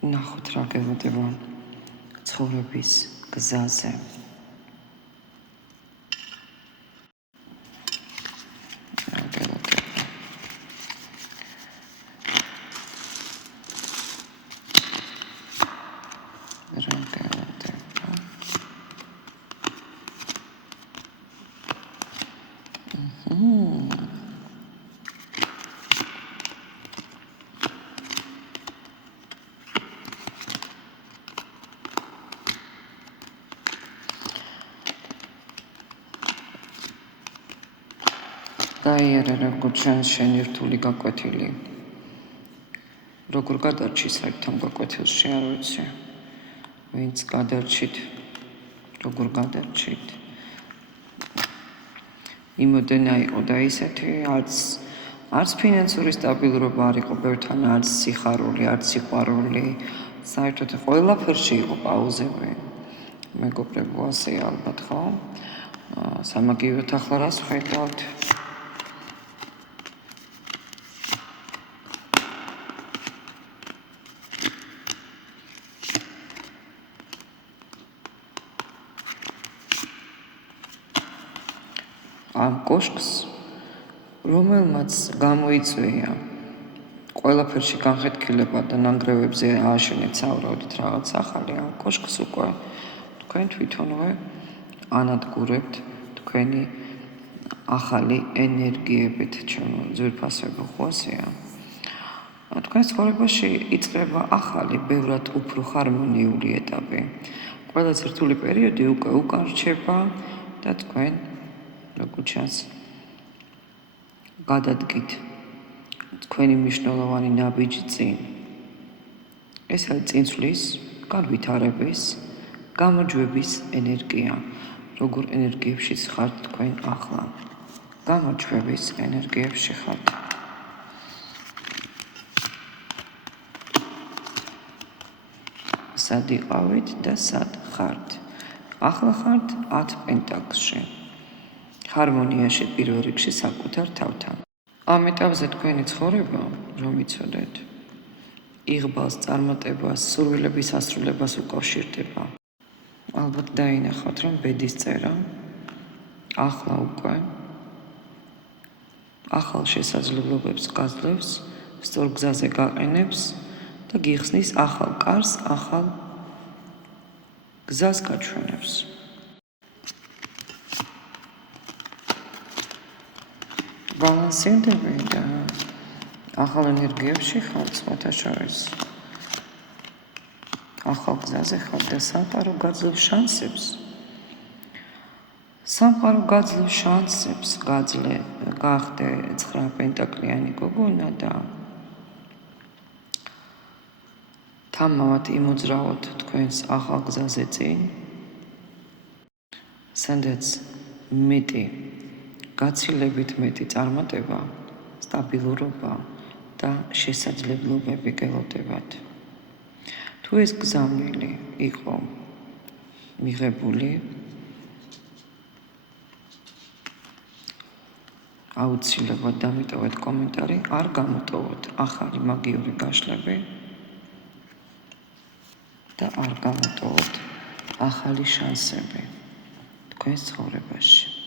ნახოთ რა გელოდება ცხოვრების გზაზე. დაიარა როგორ ჩანს შენი რთული გაკვეთილი. როგორ გადარჩი საერთოდ გაკვეთილში არ ვიცი. ვინც გადარჩით, როგორ გადარჩით. იმოდენა იყო და ისეთი, არც ფინანსური სტაბილურობა არ იყო ბევრთან, არც სიხარული, არც სიყვარული. საერთოდ ყველაფერში იყო პაუზები. მეგობრებო, ასე ალბათ ხო? სამაგიეროდ ახლა რას ვხედავთ? ამ კოშკს, რომელმაც გამოიწვია ყველაფერში განხეთქილება და ნანგრევებზე ააშენეთ სავარაუდოდ რაღაც ახალი, ამ კოშკს უკვე თქვენ თვითონვე ანადგურებთ თქვენი ახალი ენერგიებით, ჩემო ძვირფასებო, ხო ასეა? თქვენ ცხოვრებაში იწყება ახალი, ბევრად უფრო ჰარმონიული ეტაპი. ყველაზე რთული პერიოდი უკვე უკან რჩება და თქვენ როგორ ჩანს გადადგით თქვენი მნიშვნელოვანი ნაბიჯი წინ. ეს არის წინსვლის, განვითარების, გამოჯვების ენერგია. როგორ ენერგიებში ხართ თქვენ ახლა? გამოჯვების ენერგიებში ხართ. სად იყავით და სად ხართ? ახლა ხართ 10 პენტაკლში. ჰარმონიაში პირველ რიგში საკუთარ თავთან. ამ ეტაპზე თქვენი ცხოვრება, რომ იცოდეთ, იღბალს, წარმატებას, სურვილების ასრულებას უკავშირდება. ალბათ დაინახავთ, რომ ბედის წერა ახლა უკვე ახალ შესაძლებლობებს გაძლევს, სწორ გზაზე გაყენებს და გიხსნის ახალ კარს, ახალ გზას გაჩვენებს. ბალანსირდები და ახალ ენერგიებში ხართ სხვათა შორის. ახალ გზაზე ხართ და სამყარო გაძლევს შანსებს. სამყარო გაძლევს შანსებს, გახდე 9 პენტაკლიანი გოგონა და თამამად იმოძრავოთ თქვენს ახალ გზაზე წინ, სადაც მეტი გაცილებით მეტი წარმატება, სტაბილურობა და შესაძლებლობები გელოდებათ. თუ ეს გზავნილი იყო მიღებული, აუცილებლად დამიტოვეთ კომენტარი, არ გამოტოვოთ ახალი მაგიური გაშლები და არ გამოტოვოთ ახალი შანსები თქვენს ცხოვრებაში.